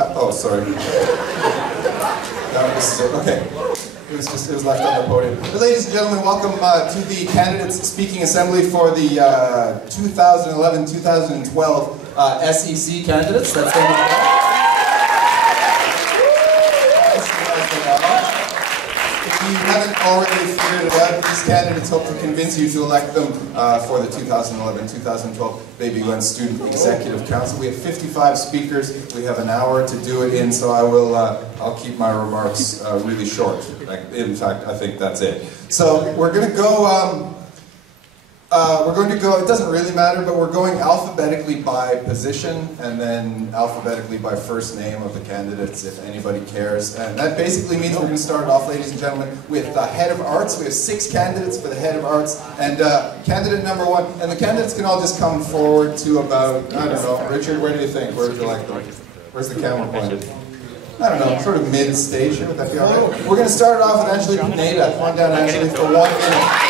Oh, sorry. No, this is it. Okay. It was left on the podium. But ladies and gentlemen, welcome to the candidates speaking assembly for the 2011-2012 SEC candidates. That's going to be If you haven't already figured it out, these candidates hope to convince you to elect them for the 2011-2012 Baby Glen Student Executive Council. We have 55 speakers. We have an hour to do it in, so I'll keep my remarks really short. In fact, I think that's it. So we're going to go. It doesn't really matter, but we're going alphabetically by position and then alphabetically by first name of the candidates, if anybody cares. And that basically means we're going to start off, ladies and gentlemen, with the head of arts. We have 6 candidates for the head of arts, and candidate number 1, and the candidates can all just come forward to about, I don't know, Richard, where do you think? Where would you like them? Where's the camera pointed? I don't know, sort of mid-stage here, would that be alright? We're going to start it off with Angelique Pineda. Come on down, Angelique, for 1 minute.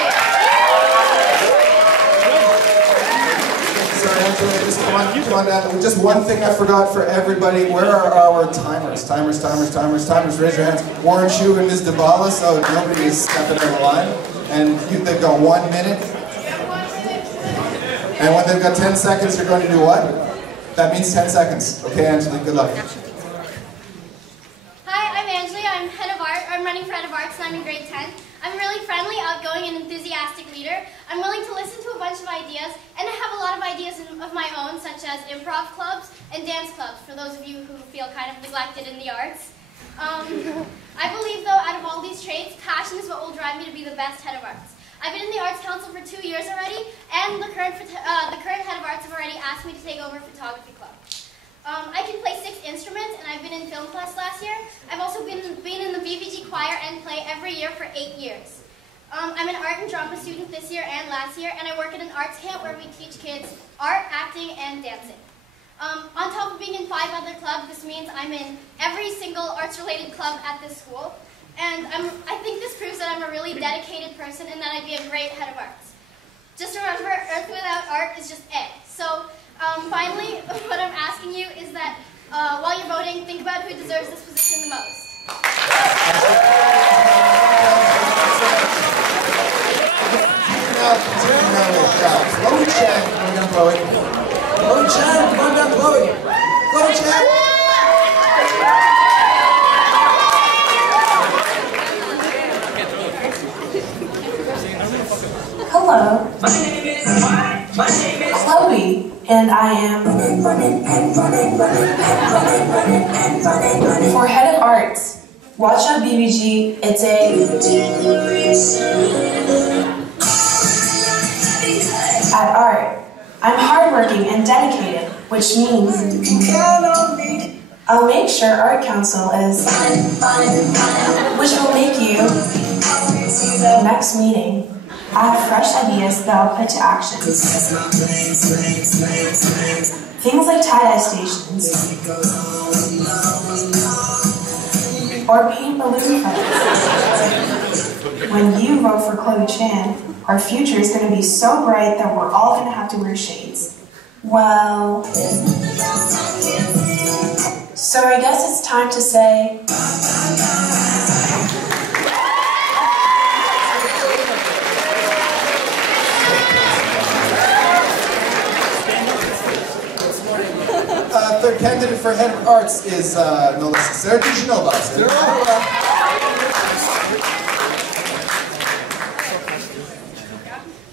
Just come on down. Just one thing I forgot for everybody. Where are our timers? Timers. Raise your hands. Warren Shu and Ms. Dabala, so nobody is stepping out of line. And they've got 1 minute. And when they've got 10 seconds, you're going to do what? That means 10 seconds. Okay, Angelique, good luck. Hi, I'm Angelique. I'm head of art. I'm running for head of arts, and I'm in grade 10. I'm a really friendly, outgoing, and enthusiastic leader. I'm willing to listen to a bunch of ideas, and I have a lot of ideas of my own, such as improv clubs and dance clubs, for those of you who feel kind of neglected in the arts. I believe, though, out of all these traits, passion is what will drive me to be the best head of arts. I've been in the Arts Council for 2 years already, and the current head of arts have already asked me to take over photography club. I can play 6 instruments, and I've been in film class last year. I've also been in the BVG choir and play every year for 8 years. I'm an art and drama student this year and last year, and I work at an arts camp where we teach kids art, acting, and dancing. On top of being in 5 other clubs, this means I'm in every single arts-related club at this school. And I think this proves that I'm a really dedicated person and that I'd be a great head of arts. Just remember, Earth without art is just A. So, finally, what I'm asking you is that while you're voting, think about who deserves this position the most. Chloe Chan, come on down, Chloe. Chloe Chan, come on down, Chloe. Chloe Chan. Hello. My name is Chloe, and I am for head of arts. Watch out, BVG. It's at art. I'm hardworking and dedicated, which means I'll make sure Art Council is, which will make you next meeting. I have fresh ideas that I'll put to action. Things like tie-dye stations, or paint balloon fights. When you vote for Chloe Chan, our future is going to be so bright that we're all going to have to wear shades. Well, so I guess it's time to say... Third candidate for head of arts is no less Sarah DiGenova.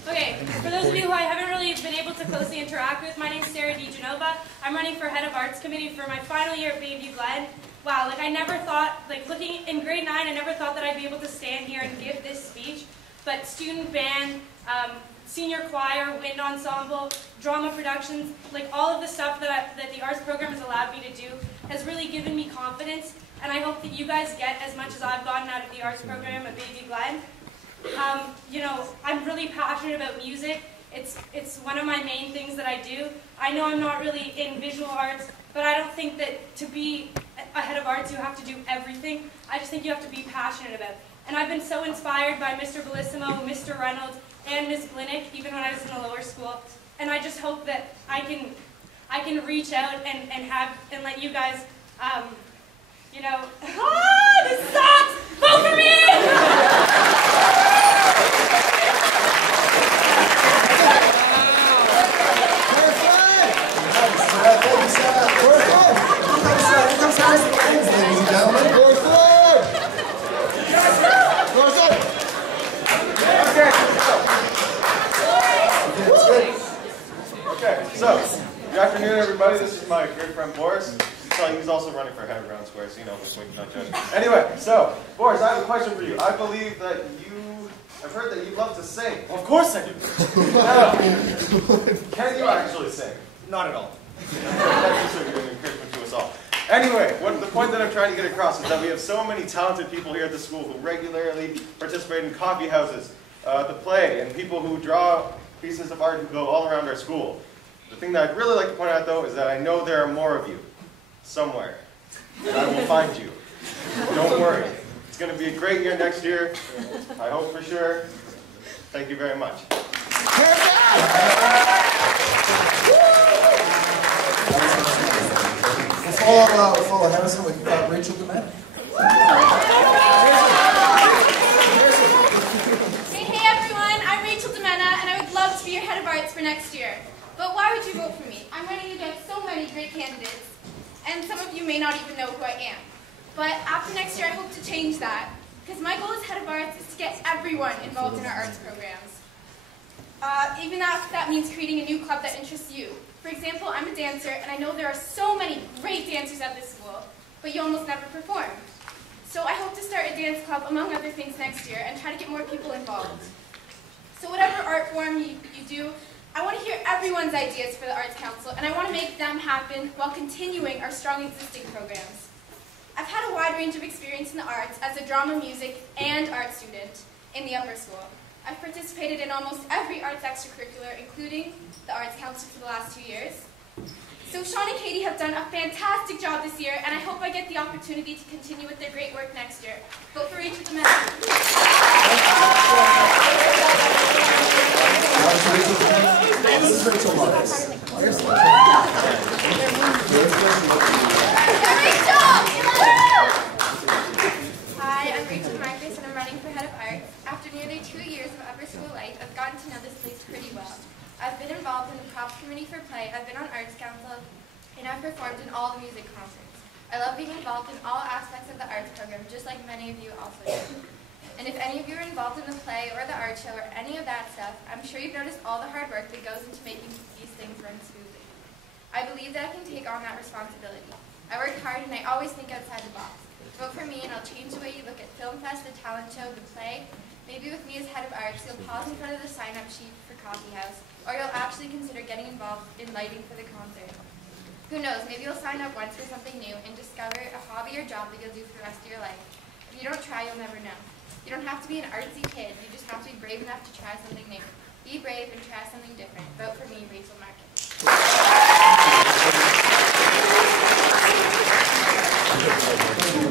Okay, for those of you who I haven't really been able to closely interact with, my name's Sarah DiGenova. I'm running for head of arts committee for my final year at Bayview Glen. Wow, I never thought, looking in grade 9, I never thought that I'd be able to stand here and give this speech. But student band, senior choir, wind ensemble, drama productions, all of the stuff that the arts program has allowed me to do has really given me confidence, and I hope that you guys get as much as I've gotten out of the arts program at Bayview Glen. I'm really passionate about music. It's one of my main things that I do. I know I'm not really in visual arts, but I don't think that to be a head of arts you have to do everything. I just think you have to be passionate about it. And I've been so inspired by Mr. Bellissimo, Mr. Reynolds, and Ms. Glinick, even when I was in a lower school. And I just hope that I can reach out and let you guys You know, this sucks! Vote for me! Ladies and gentlemen. Okay, so, good afternoon everybody. This is my good friend Boris. He's also running for head of Brown Square, so you know, not judge. Anyway, so, Boris, I have a question for you. I believe that I've heard that you love to sing. Of course I do. Now, can you actually sing? Not at all. That's just an encouragement to us all. Anyway, the point that I'm trying to get across is that we have so many talented people here at the school who regularly participate in coffee houses, the play, and people who draw pieces of art who go all around our school. The thing that I'd really like to point out, though, is that I know there are more of you somewhere, and I will find you. Don't worry. It's going to be a great year next year. I hope for sure. Thank you very much. We'll follow Harrison with Rachel DeMetta. Hey everyone, I'm Rachel DeMetta, and I would love to be your head of arts for next year. But why would you vote for me? I'm running against so many great candidates, and some of you may not even know who I am. But after next year, I hope to change that, because my goal as head of arts is to get everyone involved in our arts programs. Even if that means creating a new club that interests you. For example, I'm a dancer, and I know there are so many great dancers at this school, but you almost never perform. So I hope to start a dance club, among other things, next year, and try to get more people involved. So whatever art form you do, I want to hear everyone's ideas for the Arts Council, and I want to make them happen while continuing our strong existing programs. I've had a wide range of experience in the arts as a drama, music, and art student in the upper school. I've participated in almost every arts extracurricular, including the Arts Council for the last 2 years. So Sean and Katie have done a fantastic job this year, and I hope I get the opportunity to continue with their great work next year. Vote for Rachel DeMetta. This is Rachel Marcus. Hi, I'm Rachel Marcus, and I'm running for head of arts. After nearly 2 years of upper school life, I've gotten to know this place pretty well. I've been involved in the props committee for play, I've been on Arts Council, and I've performed in all the music concerts. I love being involved in all aspects of the arts program, just like many of you also do. And if any of you are involved in the play or the art show or any of that stuff, I'm sure you've noticed all the hard work that goes into making these things run smoothly. I believe that I can take on that responsibility. I work hard and I always think outside the box. Vote for me and I'll change the way you look at Film Fest, the talent show, the play. Maybe with me as head of arts, you'll pause in front of the sign-up sheet for Coffee House, or you'll actually consider getting involved in lighting for the concert. Who knows, maybe you'll sign up once for something new and discover a hobby or job that you'll do for the rest of your life. If you don't try, you'll never know. You don't have to be an artsy kid, you just have to be brave enough to try something new. Be brave and try something different. Vote for me, Rachel Marcus.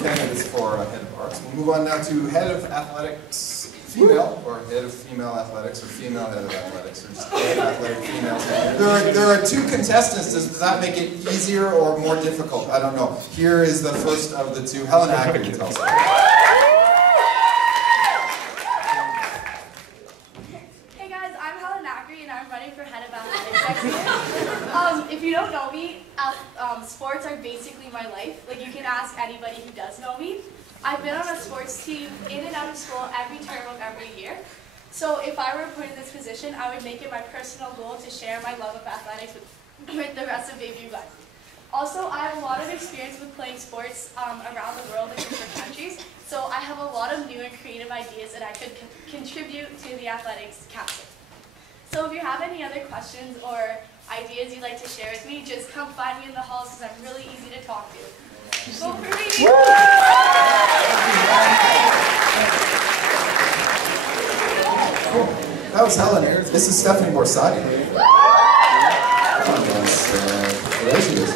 Candidates for head of arts. We'll move on now to head of athletics female, or head of female athletics, or female head of athletics, or just head of athletic females. There are two contestants. Does that make it easier or more difficult? I don't know. Here is the first of the two. Helen Ackerman tells us. Hey guys, I'm Helen Ackery and I'm running for head of athletics next year. If you don't know me, sports are basically my life. Like, you can ask anybody who does know me. I've been on a sports team in and out of school every term of every year. So if I were put in this position, I would make it my personal goal to share my love of athletics with the rest of Bayview Glen. Also, I have a lot of experience with playing sports around the world in different countries, so I have a lot of new and creative ideas that I could contribute to the athletics council. So if you have any other questions or ideas you'd like to share with me, just come find me in the halls because I'm really easy to talk to. Vote for me! Cool. That was Helen. This is Stephanie Borsati. There she is.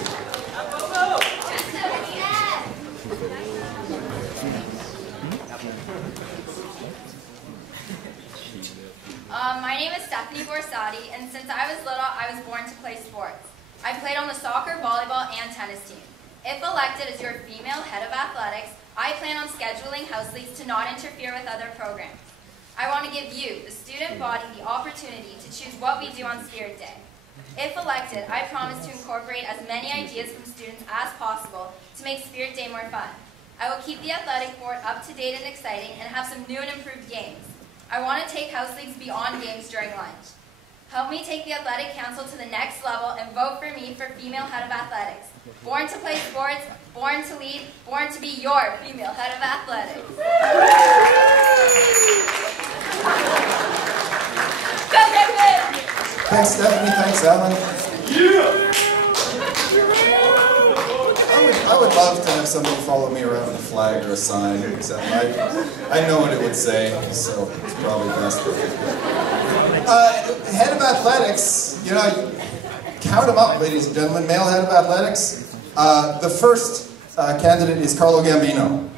My name is Stephanie Borsati, and since I was little, I was born to play sports. I played on the soccer, volleyball, and tennis team. If elected as your female head of athletics, I plan on scheduling house leagues to not interfere with other programs. I want to give you, the student body, the opportunity to choose what we do on Spirit Day. If elected, I promise to incorporate as many ideas from students as possible to make Spirit Day more fun. I will keep the athletic board up to date and exciting and have some new and improved games. I want to take house leagues beyond games during lunch. Help me take the athletic council to the next level and vote for me for female head of athletics. Born to play sports, born to lead, born to be your female head of athletics. Go Griffin! Thanks, Stephanie. Thanks, Alan. Yeah! I would love to have somebody follow me around with a flag or a sign, except I know what it would say, so it's probably best. Head of athletics, you know, count them up, ladies and gentlemen. Male head of athletics. The first candidate is Carlo Gambino.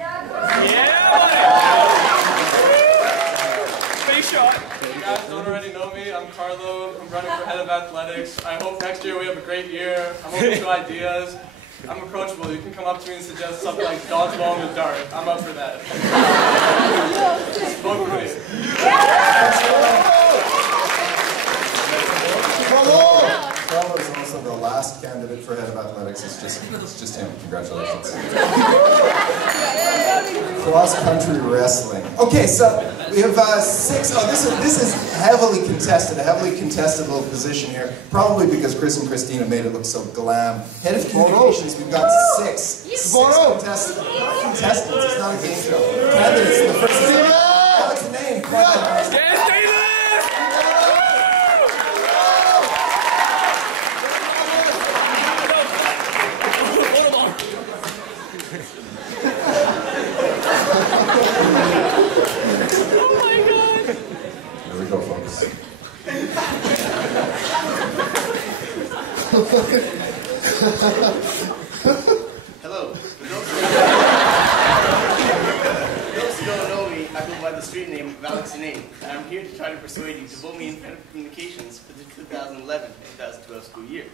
Big shot. If you guys don't already know me, I'm Carlo. I'm running for head of athletics. I hope next year we have a great year. I'm open to ideas. I'm approachable. You can come up to me and suggest something like dodgeball in the dark. I'm up for that. Vote for me. Carlo is also the last candidate for head of athletics. It's just him. Congratulations. Cross-country wrestling. Okay, so we have 6. Oh, this is heavily contested. A heavily contested little position here. Probably because Chris and Christina made it look so glam. Head of communications. We've got 6 contestants. Not contestants. It's not a game show. Candidates. The first is Alex Name. Come on. Hello. For those who don't know me, I go by the street name of Alex Name, and I'm here to try to persuade you to vote me in head of communications for the 2011-2012 school year.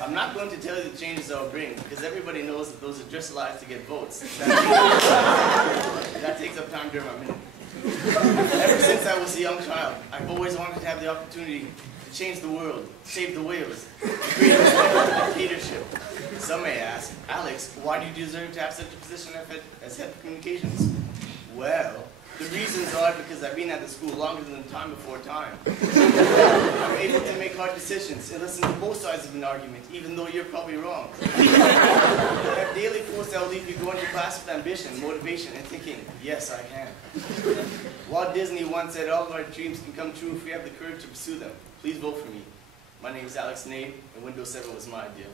I'm not going to tell you the changes I'll bring, because everybody knows that those are just lies to get votes. That takes up time during my minute. Ever since I was a young child, I've always wanted to have the opportunity to change the world, save the whales, create a dictatorship. Some may ask, Alex, why do you deserve to have such a position as head of communications? Well, the reasons are because I've been at the school longer than time before time. I'm able to make hard decisions and listen to both sides of an argument, even though you're probably wrong. I have daily quotes that will leave you going to class with ambition, motivation, and thinking, yes, I can. Walt Disney once said all of our dreams can come true if we have the courage to pursue them. Please vote for me. My name is Alex Nade, and Windows 7 was my idea.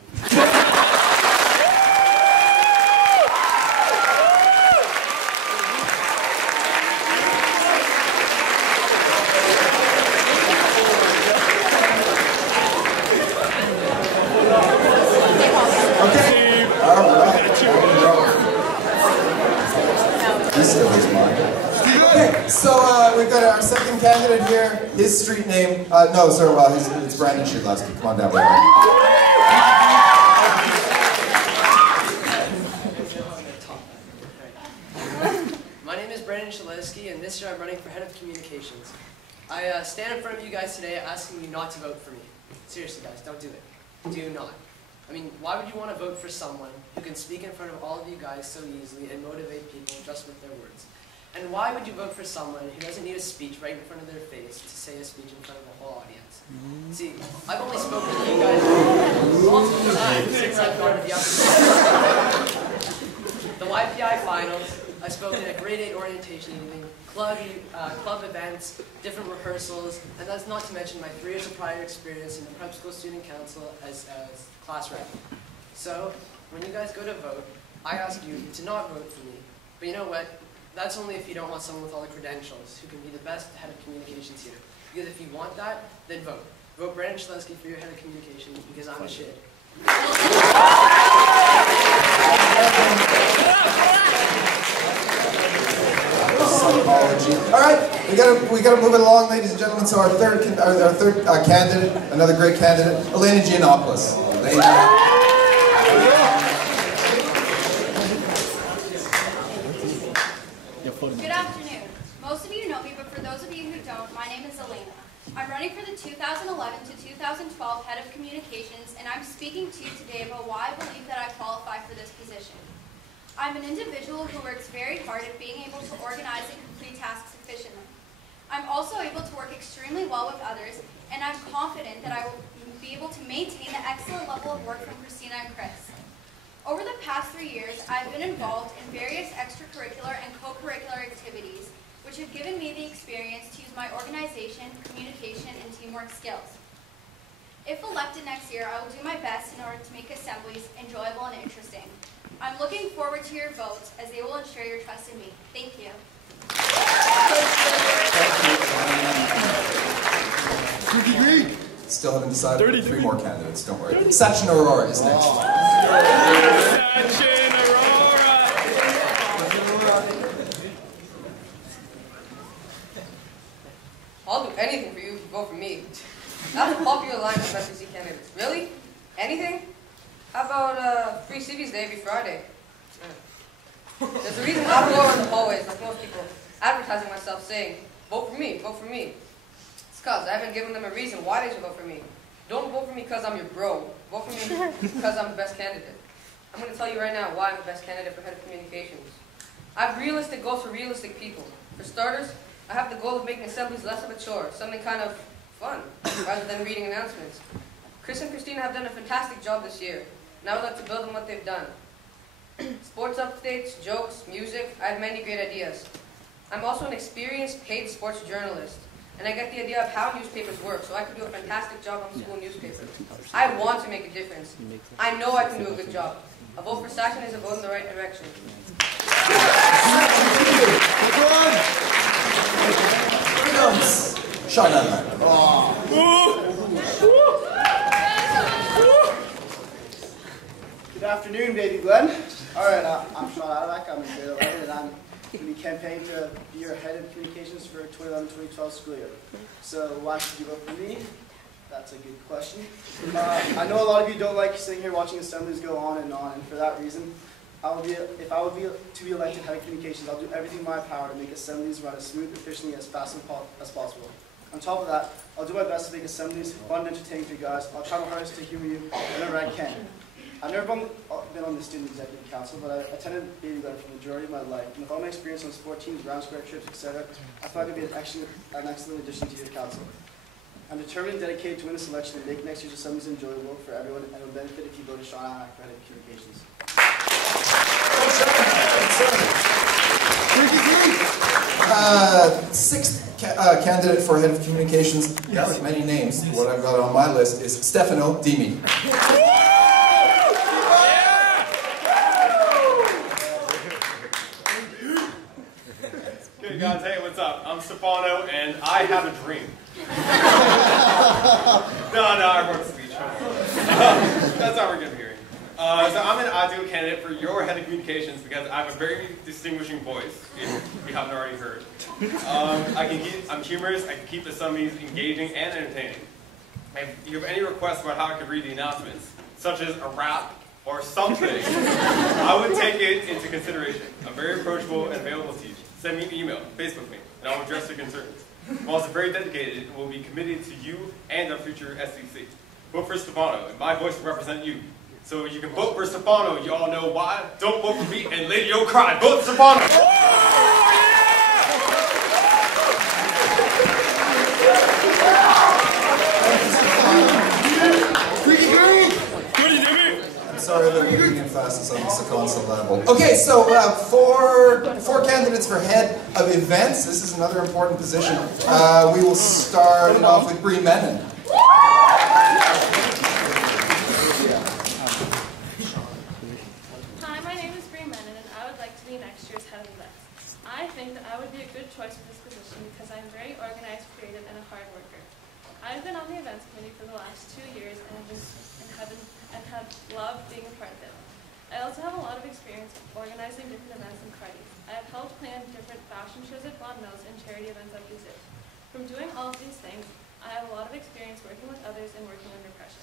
So we've got our second candidate here. His street name, no, sorry, well, it's Brandon Shedlowski. Come on down, Brandon. My name is Brandon Shedlowski, and this year I'm running for head of communications. I stand in front of you guys today asking you not to vote for me. Seriously, guys, don't do it. Do not. I mean, why would you want to vote for someone who can speak in front of all of you guys so easily and motivate people just with their words? And why would you vote for someone who doesn't need a speech right in front of their face to say a speech in front of the whole audience? See, I've only spoken to you guys multiple times since I've gone to the the YPI finals. I've spoken at grade 8 orientation evening, club events, different rehearsals, and that's not to mention my 3 years of prior experience in the prep school student council as class rep. So, when you guys go to vote, I ask you to not vote for me. But you know what? That's only if you don't want someone with all the credentials who can be the best head of communications here. Because if you want that, then vote. Vote Brandon Shedlowski for your head of communications because I'm a shit. All right, we gotta move it along, ladies and gentlemen. So our third candidate, another great candidate, Elena Giannopoulos. Elena. 2011 to 2012 Head of Communications, and I'm speaking to you today about why I believe that I qualify for this position. I'm an individual who works very hard at being able to organize and complete tasks efficiently. I'm also able to work extremely well with others, and I'm confident that I will be able to maintain the excellent level of work from Christina and Chris. Over the past 3 years, I've been involved in various extracurricular and co-curricular activities, which have given me the experience to use my organization, communication, and teamwork skills. If elected next year, I will do my best in order to make assemblies enjoyable and interesting. I'm looking forward to your votes, as they will ensure your trust in me. Thank you. Still haven't decided. 3 more candidates, don't worry. Sachin Arora is next. Sachin Arora! I'll do anything for you if you vote for me. That's a popular line of SEC candidates. Really? Anything? How about free CVs day every Friday? There's a reason I don't go in the hallways like most people, advertising myself saying, vote for me, vote for me. It's because I haven't given them a reason why they should vote for me. Don't vote for me because I'm your bro. Vote for me because I'm the best candidate. I'm going to tell you right now why I'm the best candidate for Head of Communications. I have realistic goals for realistic people. For starters, I have the goal of making assemblies less of a chore, something kind of fun, rather than reading announcements. Chris and Christina have done a fantastic job this year, and I would like to build on what they've done. Sports updates, jokes, music, I have many great ideas. I'm also an experienced paid sports journalist, and I get the idea of how newspapers work, so I can do a fantastic job on school newspapers. I want to make a difference. I know I can do a good job. A vote for Sachin is a vote in the right direction. Sean Adler. Good afternoon, Baby Glen. All right, I'm Sean Adler. I'm in grade 11, and I'm going to be campaigning to be your head of communications for 2011-2012 school year. So why should you vote for me? That's a good question. I know a lot of you don't like sitting here watching assemblies go on, and for that reason, if I would be to be elected head of communications, I'll do everything in my power to make assemblies run as smooth, efficiently, as fast as possible. On top of that, I'll do my best to make assemblies fun and entertaining for you guys. I'll try my hardest to humor you whenever I can. I've never been on the student executive council, but I attended Baby Glen for the majority of my life, and with all my experience on sport teams, round square trips, etc., I thought it would be an excellent addition to your council. I'm determined and dedicated to win this election and make next year's assemblies enjoyable for everyone, and it will benefit if you voted Sean Adler for head of communications. Sixth candidate for head of communications. Yes, many names. What I've got on my list is Stefano Dimi. Okay, guys, hey, what's up? I'm Stefano, and I have a dream. No, I wrote a speech. That's not what we're going to be hearing. So I'm an ideal candidate for your head of communications because I have a very distinguishing voice, if you haven't already heard. I'm humorous, I can keep the assemblies engaging and entertaining. If you have any requests about how I could read the announcements, such as a rap or something, I would take it into consideration. I'm very approachable and available to you. Send me an email, Facebook me, and I will address your concerns. I'm also very dedicated and will be committed to you and our future SEC. Vote for Stefano, and my voice will represent you. So you can vote for Stefano, you all know why. Don't vote for me, and Lady O cry. Vote for Stefano! I'm sorry that we're reading fast as on the console level. Okay, so four candidates for head of events. This is another important position. We will start it off with Bree Menon. Hi, my name is Bree Menon, and I would like to be next year's head of events. I think that I would be a good choice for this position because I'm very organized, creative, and a hard worker. I've been on the events committee for the last 2 years and have loved being a part of it. I also have a lot of experience organizing different events and parties. I have helped plan different fashion shows at Vaughan Mills and charity events at the zoo. From doing all of these things, I have a lot of experience working with others and working under pressure.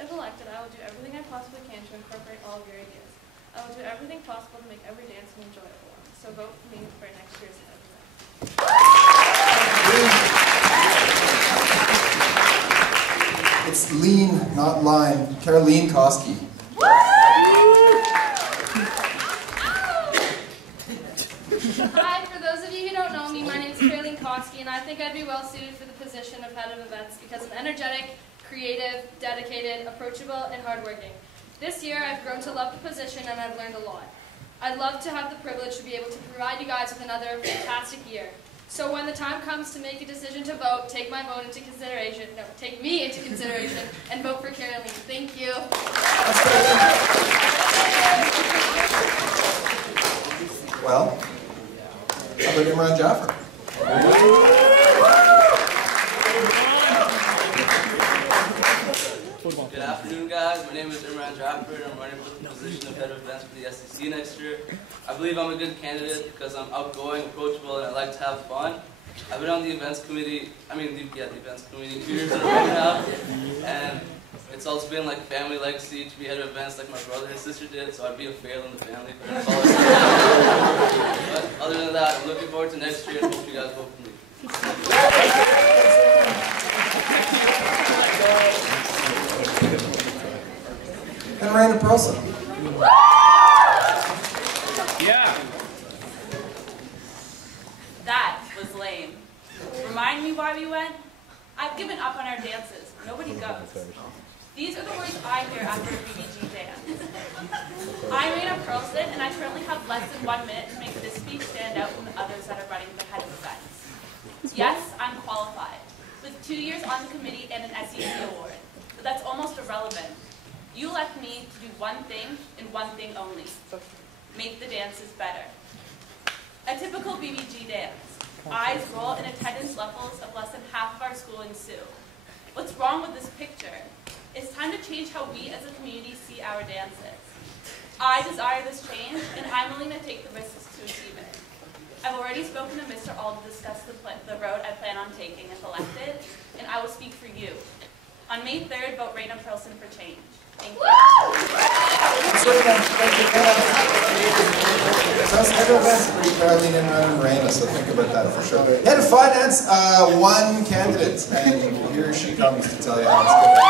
If elected, I will do everything I possibly can to incorporate all of your ideas. I will do everything possible to make every dance an enjoyable one. So vote for me for next year's head of events. It's lean, not line. Caroline Koski. Hi, for those of you who don't know me, my name is Caroline Koski, and I think I'd be well suited for the position of head of events because I'm energetic, creative, dedicated, approachable, and hardworking. This year, I've grown to love the position, and I've learned a lot. I'd love to have the privilege to be able to provide you guys with another fantastic year. So when the time comes to make a decision to vote, take my vote into consideration. No, take me into consideration and vote for Caroline. Thank you. Well, how about Imran Jaffer? Good afternoon, guys. My name is Imran Jaffer, and I'm running for the position of head of events for the SEC next year. I believe I'm a good candidate because I'm outgoing, approachable, and I like to have fun. I've been on the events committee, the events committee 2 years in a row now, and it's also been like family legacy to be head of events like my brother and sister did, so I'd be a fail in the family. But other than that, I'm looking forward to next year and hope you guys vote for me. And Raina Perlson. Yeah. That was lame. Remind me why we went? I've given up on our dances. Nobody goes. These are the words I hear after a BBG dance. I'm Raina Perlson, and I currently have less than 1 minute to make this speech stand out from the others that are running for head of events. Yes, I'm qualified, with 2 years on the committee and an SEC award, but that's almost irrelevant. You left me to do one thing and one thing only: make the dances better. A typical BBG dance. Eyes roll and attendance levels of less than half of our school ensue. What's wrong with this picture? It's time to change how we as a community see our dances. I desire this change, and I'm willing to take the risks to achieve it. I've already spoken to Mr. Auld to discuss the road I plan on taking if elected, and I will speak for you. On May 3rd, vote Raina Perlson for change. Thank you. Sounds head of events for Caroline and Raina, so think about that for sure. Head of finance, one candidate, and here she comes to tell you how it's going.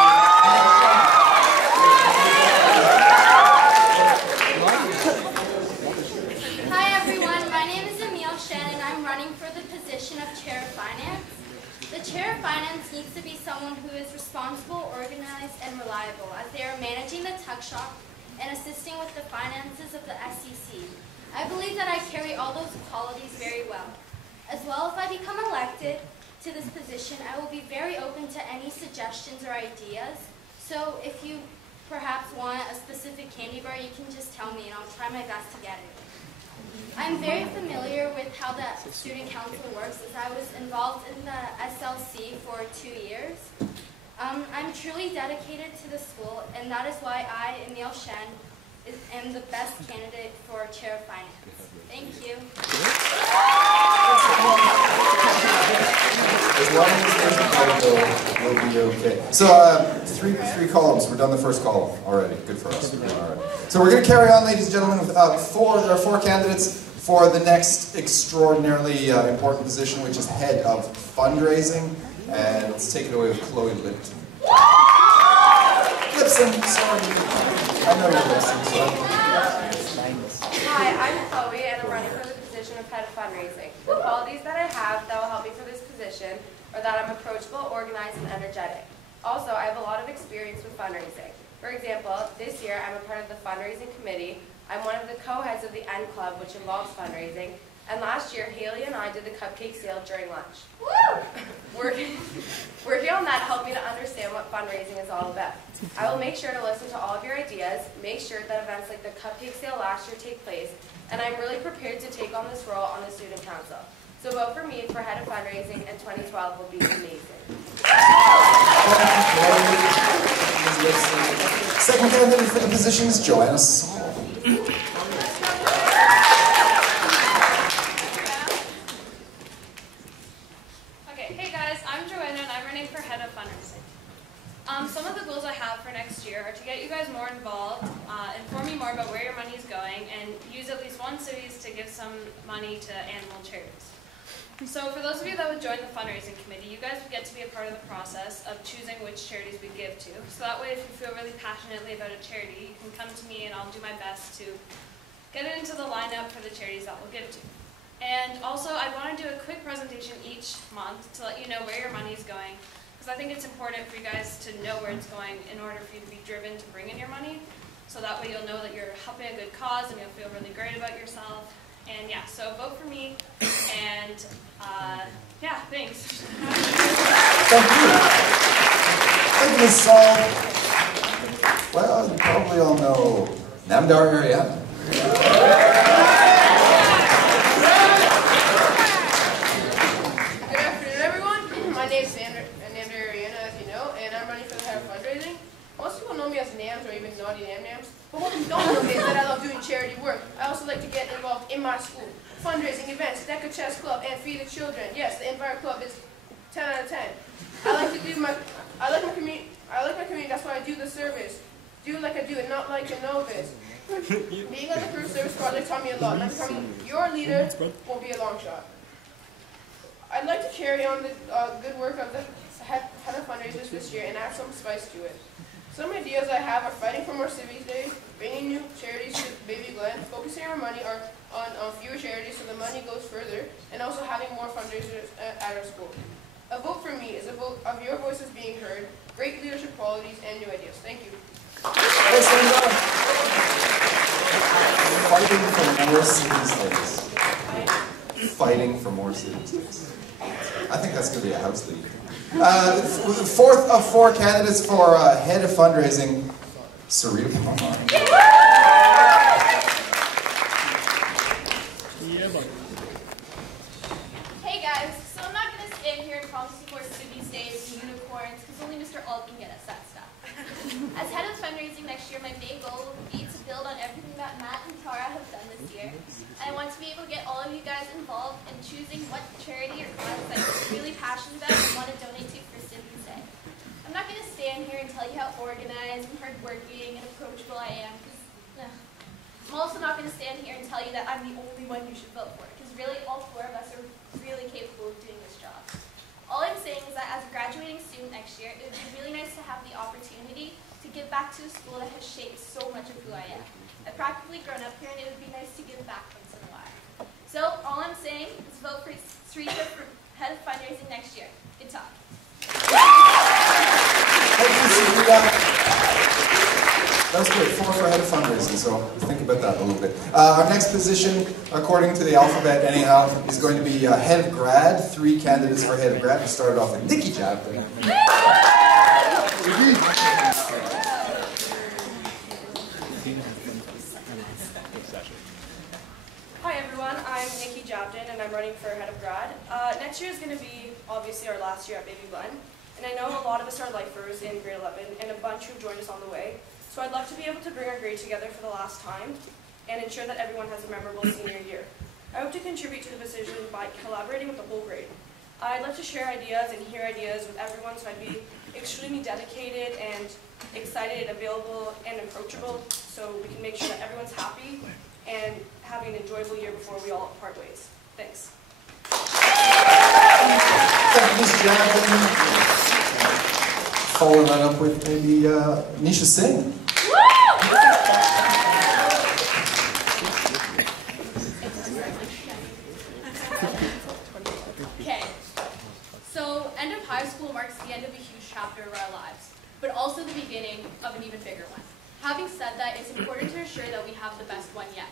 Hi everyone, my name is Emile Shen and I'm running for the position of Chair of Finance. The Chair of Finance needs to be someone who is responsible, organized, and reliable as they are managing the tuck shop and assisting with the finances of the SEC. I believe that I carry all those qualities very well. As well, if I become elected to this position, I will be very open to any suggestions or ideas. So if you perhaps want a specific candy bar, you can just tell me and I'll try my best to get it. I'm very familiar with how the student council works as I was involved in the SLC for 2 years. I'm truly dedicated to the school, and that is why I, Emile Shen, am the best candidate for Chair of Finance. Thank you. As long as there's a title, we'll be okay. So, three columns. We're done the first column already. Good for us. All right. So we're going to carry on, ladies and gentlemen, with there are four candidates for the next extraordinarily important position, which is head of fundraising. And let's take it away with Chloe Lipton. Lipson, sorry. I know you're Lipson, so. Hi, I'm Chloe, and I'm running for the position of head of fundraising. The qualities that I have that will help me for this position are that I'm approachable, organized, and energetic. Also, I have a lot of experience with fundraising. For example, this year I'm a part of the fundraising committee. I'm one of the co-heads of the N Club, which involves fundraising. And last year, Haley and I did the cupcake sale during lunch. Working on that helped me to understand what fundraising is all about. I will make sure to listen to all of your ideas, make sure that events like the cupcake sale last year take place, and I'm really prepared to take on this role on the student council. So vote for me for head of fundraising, and 2012 will be amazing. Second candidate for the position is Joanna Saul. Hey guys, I'm Joanna and I'm running for head of fundraising. Some of the goals I have for next year are to get you guys more involved, inform you more about where your money is going, and use at least one city to give some money to animal charities. So for those of you that would join the fundraising committee, you guys would get to be a part of the process of choosing which charities we give to. So that way, if you feel really passionately about a charity, you can come to me and I'll do my best to get it into the lineup for the charities that we'll give to. And also, I want to do a quick presentation each month to let you know where your money is going, because I think it's important for you guys to know where it's going in order for you to be driven to bring in your money. So that way you'll know that you're helping a good cause and you'll feel really great about yourself. And yeah, so vote for me, and yeah, thanks. Thank you. Thank you, Ms. Saul. Well, you probably all know Namdar area. Good afternoon, everyone. My name is Namdar Ariana, as you know, and I'm running for the head of fundraising. Most people know me as Nams or even Naughty Nam Nams, but what you don't know is that I love doing charity work. I also like to get involved in my school. Fundraising events, DECA Chess Club, and Feed the Children. Yes, the Empire Club is 10 out of 10. I like my community, that's why I do the service. Do like I do it, not like a novice. Being on the Career Service Project taught me a lot, and becoming your leader won't be a long shot. I'd like to carry on the good work of the head of fundraisers this year and add some spice to it. Some ideas I have are fighting for more civics days, bringing new charities to Baby Glen, focusing our money on fewer charities so the money goes further, and also having more fundraisers at our school. A vote for me is a vote of your voices being heard, great leadership qualities, and new ideas. Thank you. Fighting for more cities days. Fighting for more cities days. I think that's going to be a house league. Fourth of four candidates for head of fundraising, Sarita Pamar. Hey guys, so I'm not going to stand here and promise you more cities days and unicorns, because only Mr. Alt can get us that stuff. As head of fundraising next year, my main goal will be to build on everything that Matt and Tara have done this year. And I want to be able to get all of you guys involved in choosing what charity or cause that you're really passionate about and want to donate to for Civics Day. I'm not going to stand here and tell you how organized and hardworking and approachable I am. I'm also not going to stand here and tell you that I'm the only one you should vote for, because really all four of us are really capable of doing this job. All I'm saying is that as a graduating student next year, it would be really nice to have the opportunity to give back to a school that has shaped so much of who I am. I've practically grown up here, and it would be nice to give back once in a while. So all I'm saying is vote for Sarita for head of fundraising next year. Good talk. Thank you, Sarita. That was great. 4 for head of fundraising, so think about that a little bit. Our next position, according to the alphabet anyhow, is going to be head of grad. 3 candidates for head of grad. We started off with Nikki Jabden. Hi everyone, I'm Nikki Jabden and I'm running for head of grad. Next year is going to be obviously our last year at Baby Glen, and I know a lot of us are lifers in grade 11 and a bunch who've joined us on the way. So I'd love to be able to bring our grade together for the last time and ensure that everyone has a memorable senior year. I hope to contribute to the decision by collaborating with the whole grade. I'd love to share ideas and hear ideas with everyone, so I'd be extremely dedicated and excited, available, and approachable, so we can make sure that everyone's happy and having an enjoyable year before we all part ways. Thanks. Thank you, Ms. Jabden. Follow that up with maybe Nisha Singh. Okay, so end of high school marks the end of a huge chapter of our lives, but also the beginning of an even bigger one. Having said that, it's important to ensure that we have the best one yet.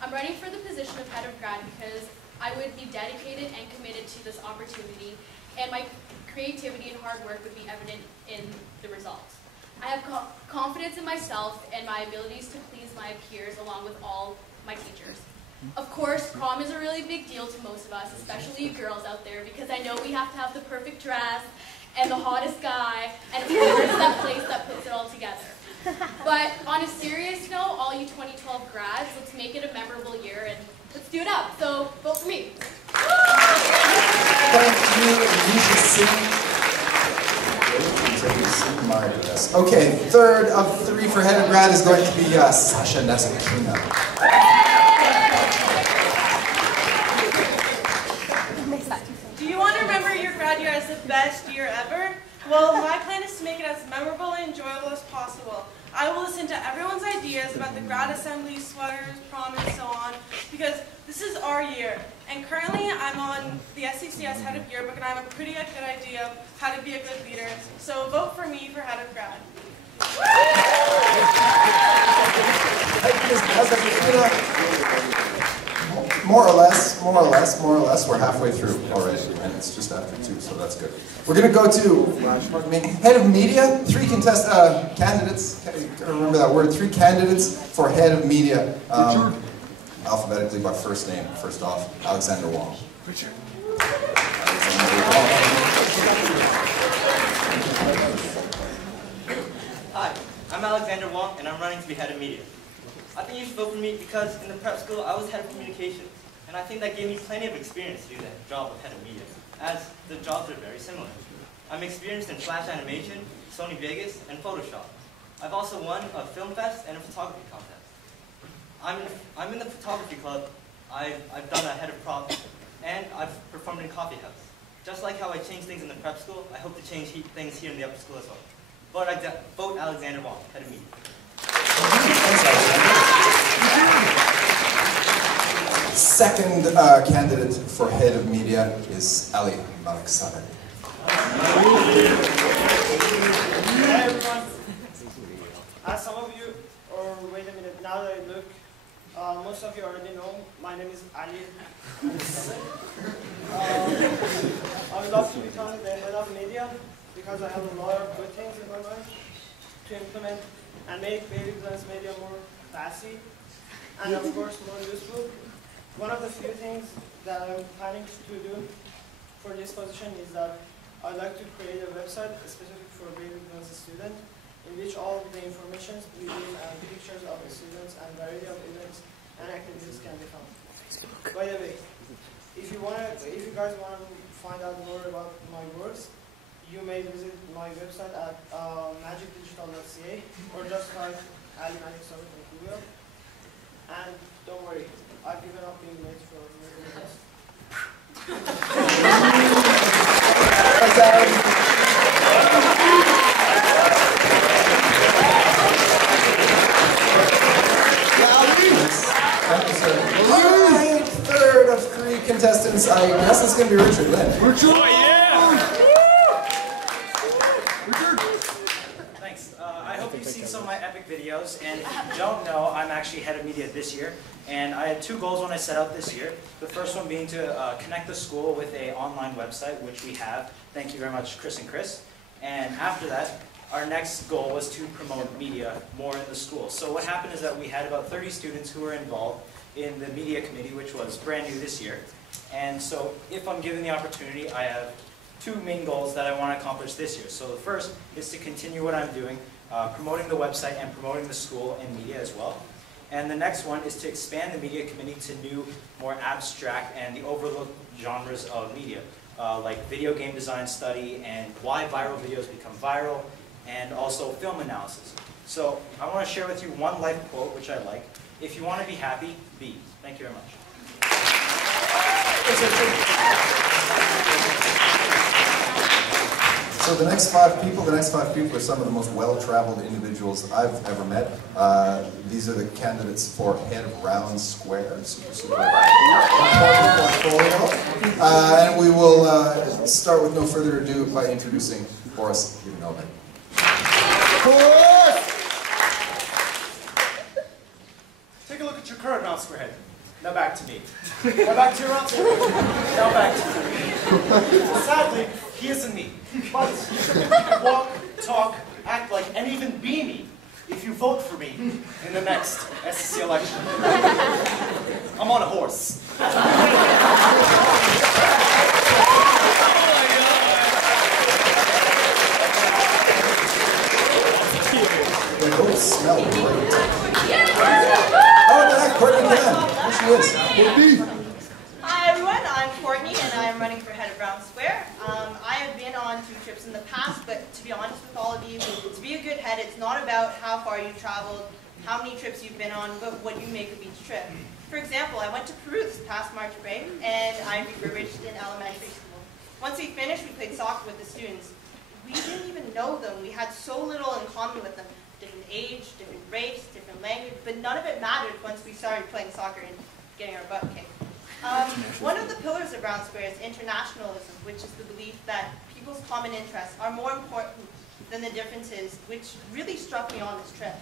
I'm running for the position of head of grad because I would be dedicated and committed to this opportunity, and my creativity and hard work would be evident in the results. I have confidence in myself and my abilities to please my peers along with all my teachers. Of course, prom is a really big deal to most of us, especially you girls out there, because I know we have to have the perfect dress and the hottest guy, and of course that place that puts it all together. But on a serious note, all you 2012 grads, let's make it a memorable year and let's do it up. So vote for me. Thank you, Nisha Singh. Okay, third of 3 for head of grad is going to be Sasha Nazakina. because this is our year. And currently I'm on the SCCS Head of Yearbook, and I have a pretty good idea of how to be a good leader. So vote for me for Head of Grad. More or less, we're halfway through already, and it's just after 2, so that's good. We're going to go to, Head of Media, 3 candidates, remember that word, 3 candidates for Head of Media, alphabetically by first name. First off, Alexander Wong. Richard. Hi, I'm Alexander Wong, and I'm running to be Head of Media. I think you should vote for me because in the prep school I was Head of Communications, and I think that gave me plenty of experience to do that job of Head of Media, as the jobs are very similar. I'm experienced in Flash animation, Sony Vegas, and Photoshop. I've also won a film fest and a photography contest. I'm in the photography club, I've done a Head of Prop, and I've performed in Coffee House. Just like how I changed things in the prep school, I hope to change things here in the upper school as well. Vote Alexander Wong, Head of Media. Second candidate for Head of Media is Ali Malaksadeh. Hi everyone. As some of you, or wait a minute, now that I look, most of you already know, my name is Ali Malaksadeh. I would love to become the Head of Media because I have a lot of good things in my mind to implement and make Baby Glenn's media more classy and of course more useful. One of the few things that I'm planning to do for this position is that I'd like to create a website specific for Baby Glenn's student in which all the information, videos and pictures of the students and variety of events and activities can be found. By the way, if you guys want to find out more about my works, you may visit my website at magicdigital.ca or just type Ali Malaksadeh in Google. And don't worry, I've given up being late for videos. Thank you, sir. All right, third of 3 contestants. I guess it's going to be Richard Lynn. Richard! Oh, yeah! Richard! Thanks. I hope you've seen some of my epic videos, and if you don't know, I'm actually Head of Media this year, and I had 2 goals when I set out this year. The first one being to connect the school with an online website, which we have. Thank you very much, Chris and Chris. And after that, our next goal was to promote media more in the school. So what happened is that we had about 30 students who were involved in the media committee, which was brand new this year. And so if I'm given the opportunity, I have 2 main goals that I want to accomplish this year. So the first is to continue what I'm doing, promoting the website and promoting the school and media as well. And the next one is to expand the media committee to new, more abstract and the overlooked genres of media, like video game design study and why viral videos become viral, and also film analysis. So I want to share with you one life quote which I like. If you want to be happy, be. Thank you very much. So the next five people are some of the most well-traveled individuals I've ever met. These are the candidates for Head of Round Square. Super important portfolio. And we will start with no further ado by introducing Boris Ivanova. Take a look at your current Round Square Head. Now back to me. Now back to your Round Square Head. Now back to me. Sadly, he isn't me. But you can walk, talk, act like, and even be me if you vote for me in the next SCC election. I'm on a horse. They both smell great. Oh, that's Courtney again. There she is. Courtney. Hi everyone, I'm Courtney and I'm running for Head of Round Square. I have been on 2 trips in the past, but to be honest with all of you, to be a good head, it's not about how far you've traveled, how many trips you've been on, but what you make of each trip. For example, I went to Peru this past March break and I refurbished in elementary school. Once we finished, we played soccer with the students. We didn't even know them. We had so little in common with them. Different age, different race, different language, but none of it mattered once we started playing soccer. And getting our butt kicked. One of the pillars of Brown Square is internationalism, which is the belief that people's common interests are more important than the differences, which really struck me on this trip.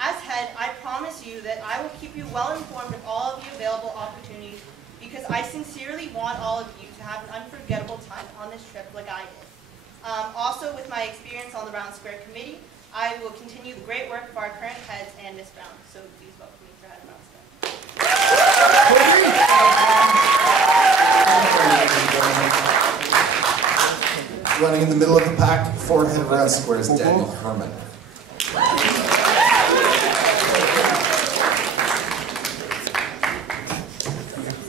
As head, I promise you that I will keep you well informed of all of the available opportunities because I sincerely want all of you to have an unforgettable time on this trip like I did. Also, with my experience on the Brown Square Committee, I will continue the great work of our current heads and Miss Brown. So please welcome me for head of Brown Square. Running in the middle of the pack for head of Brown Square is Daniel Herman.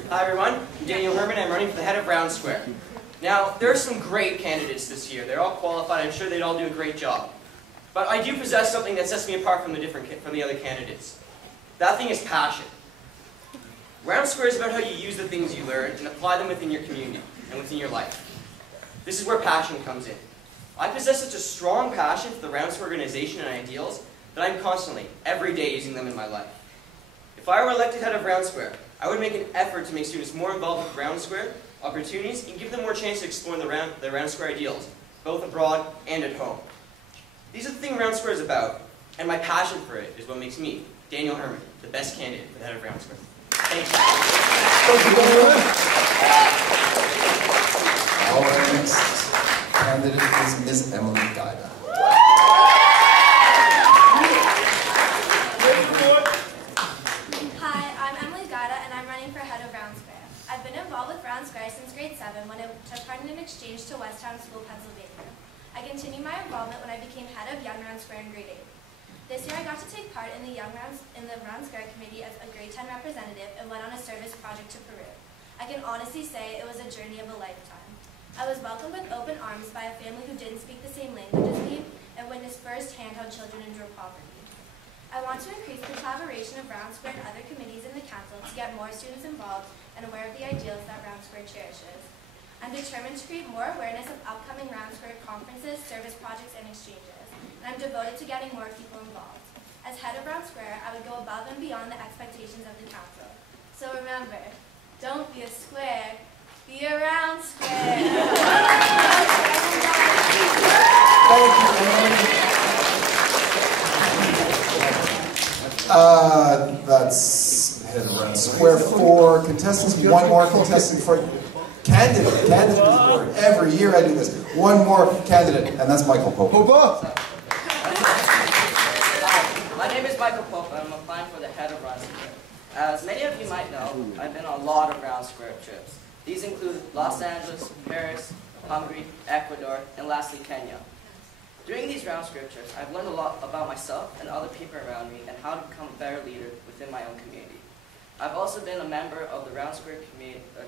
Hi everyone, I'm Daniel Herman. I'm running for the head of Brown Square. Now, there are some great candidates this year. They're all qualified. I'm sure they'd all do a great job. But I do possess something that sets me apart from the other candidates. That thing is passion. Brown Square is about how you use the things you learn and apply them within your community and within your life. This is where passion comes in. I possess such a strong passion for the Brown Square organization and ideals that I'm constantly, every day, using them in my life. If I were elected head of Brown Square, I would make an effort to make students more involved with Brown Square opportunities and give them more chance to explore the Brown Square ideals, both abroad and at home. These are the things Brown Square is about, and my passion for it is what makes me, Daniel Herman, the best candidate for the head of Brown Square. Thank you. Our next candidate is Ms. Emily Gaida. Hi, I'm Emily Gaida, and I'm running for head of Brown Square. I've been involved with Brown Square since grade 7 when I took part in an exchange to Westtown School, Pennsylvania. I continued my involvement when I became head of Young Brown Square in grade 8. This year I got to take part in the Brown Square Committee as a grade 10 representative and went on a service project to Peru. I can honestly say it was a journey of a lifetime. I was welcomed with open arms by a family who didn't speak the same language as me and witnessed firsthand how children endure poverty. I want to increase the collaboration of Brown Square and other committees in the council to get more students involved and aware of the ideals that Brown Square cherishes. I'm determined to create more awareness of upcoming Brown Square conferences, service projects, and exchanges. And I'm devoted to getting more people involved. As head of Brown Square, I would go above and beyond the expectations of the council. So remember, don't be a square, be a round square. That's head of Brown Square for contestants. One more contestant for candidate is the word. Every year I do this. One more candidate, and that's Michael Pope. My name is Michael Pope, and I'm applying for the head of Brown Square. As many of you might know, I've been on a lot of Brown Square trips. These include Los Angeles, Paris, Hungary, Ecuador, and lastly Kenya. During these Brown Square trips, I've learned a lot about myself and other people around me and how to become a better leader within my own community. I've also been a member of the Brown Square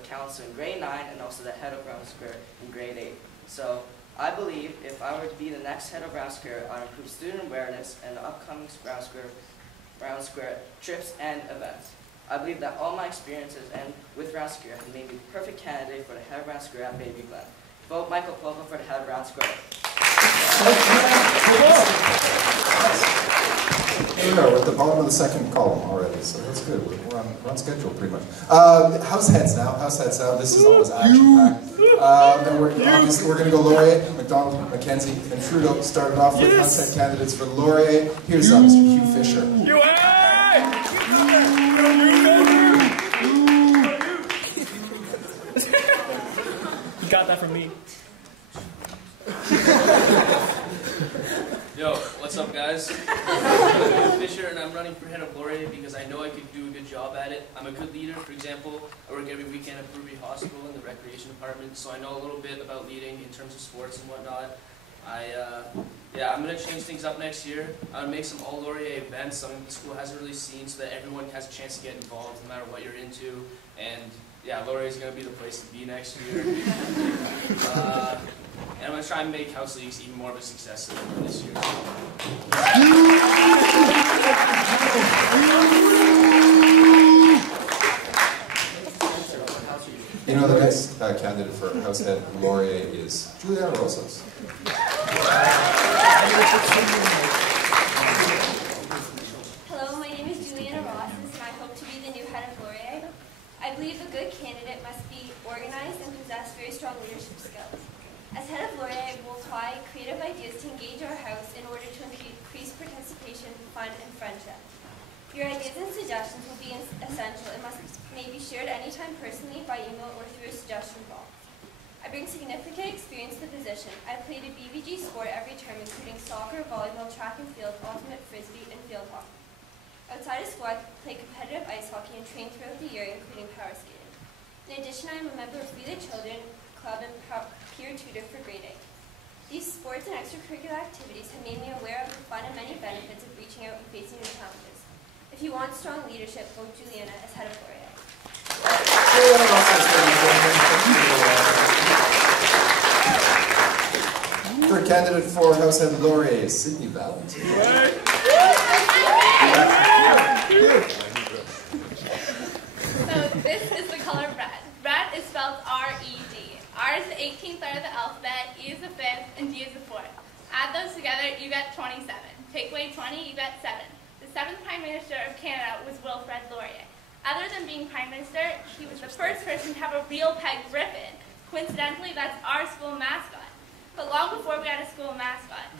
Council in grade 9 and also the head of Brown Square in grade 8. So I believe if I were to be the next head of Brown Square, I'd improve student awareness and the upcoming Brown Square trips and events. I believe that all my experiences and with Brown Square have made me the perfect candidate for the head of Brown Square at Baby Glen. Vote Michael Popa for the head of Brown Square. Here we go, we're at the bottom of the second column already, so that's good. We're on schedule pretty much. House heads now. This is always action-packed. And we're going to go Laurier, McDonald, Mackenzie, and Trudeau started off with house head candidates for Laurier. Here's Mr. Hugh Fisher. You got that from me. Yo, what's up guys? I'm Fisher and I'm running for head of Laurier because I know I could do a good job at it. I'm a good leader. For example, I work every weekend at Brewery Hospital in the recreation department, so I know a little bit about leading in terms of sports and whatnot. I'm going to change things up next year. I'm going to make some all Laurier events, something the school hasn't really seen, so that everyone has a chance to get involved no matter what you're into. And yeah, Laurier is going to be the place to be next year. And I'm going to try and make house leagues even more of a success than this year. You know, the next candidate for House Head Laurier is Juliana Rosas. Hello, my name is Juliana Rosas, and I hope to be the new head of Laurier. believe a good candidate must be organized and possess very strong leadership skills. As head of Laurier, I will apply creative ideas to engage our house in order to increase participation, fun, and friendship. Your ideas and suggestions will be essential and may be shared anytime personally, by email, or through a suggestion box. I bring significant experience to the position. I played a BVG sport every term, including soccer, volleyball, track and field, ultimate frisbee, and field hockey. Outside of school, I play competitive ice hockey and train throughout the year, including power skating. In addition, I am a member of We the Children Club and peer tutor for grade 8. These sports and extracurricular activities have made me aware of the fun and many benefits of reaching out and facing new challenges. If you want strong leadership, vote Juliana as head of Laurier. For candidate for House Head Laurier, Sydney Valentine. So this is the color red. Red is spelled R-E-D. R is the 18th letter of the alphabet, E is the 5th, and D is the 4th. Add those together, you get 27. Take away 20, you get 7. The 7th Prime Minister of Canada was Wilfrid Laurier. Other than being Prime Minister, he was the first person to have a real peg griffin. Coincidentally, that's our school mascot. But long before we had a school mascot,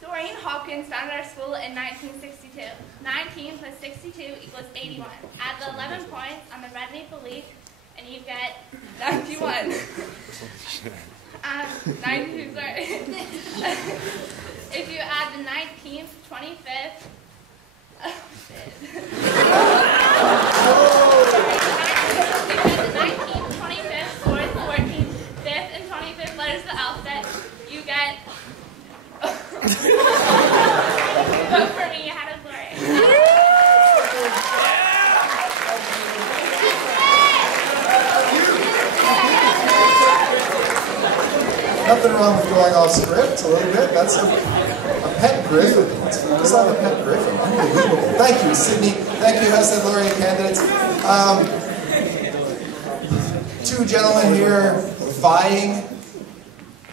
Dorian Hopkins founded our school in 1962. 19 plus 62 equals 81. Add the 11 points on the red maple leaf, and you get 91. 92, sorry. If you add the 19th, 25th, oh shit. If you add the 19th, 25th, 4th, 14th, 5th, and 25th letters of the alphabet, you get vote for me, head of Laurier. Nothing wrong with going off script a little bit. That's a pet griffin. Just have a pet griffin. Unbelievable. Thank you, Sydney. Thank you, House Head Laurier candidates. Two gentlemen here vying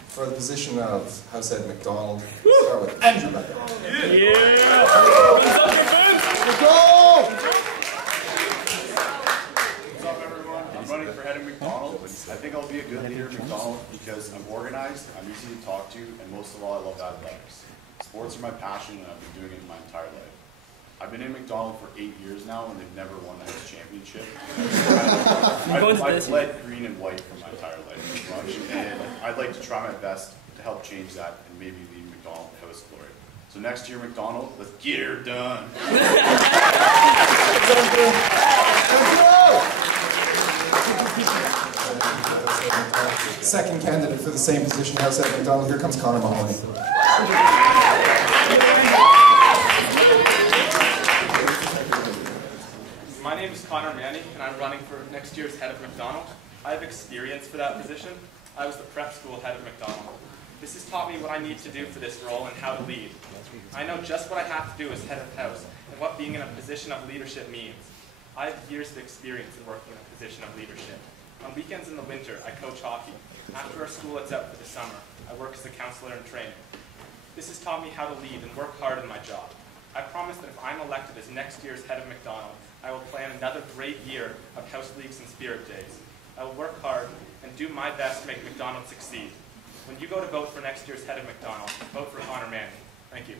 for the position of House Head McDonald. We'll start with Andrew Becker. I'm running for head of McDonald. I think I'll be a good leader at McDonald because I'm organized, I'm easy to talk to, and most of all, I love athletics. Sports are my passion, and I've been doing it my entire life. I've been in McDonald for 8 years now, and they've never won a house championship. I've led green and white for my entire life pretty much, and I'd like to try my best to help change that and maybe lead McDonald to House Glory. So next year, McDonald, let's get her done. Second candidate for the same position, House Head McDonald. Here comes Connor Mahoney. My name is Connor Manny, and I'm running for next year's head of McDonald. I have experience for that position. I was the prep school head of McDonald. This has taught me what I need to do for this role and how to lead. I know just what I have to do as head of house and what being in a position of leadership means. I have years of experience in working in a position of leadership. On weekends in the winter, I coach hockey. After our school lets out for the summer, I work as a counselor in training. This has taught me how to lead and work hard in my job. I promise that if I'm elected as next year's head of McDonald, I will plan another great year of House Leagues and Spirit Days. I will work hard and do my best to make McDonald succeed. When you go to vote for next year's head of McDonald, vote for Connor Manny. Thank you.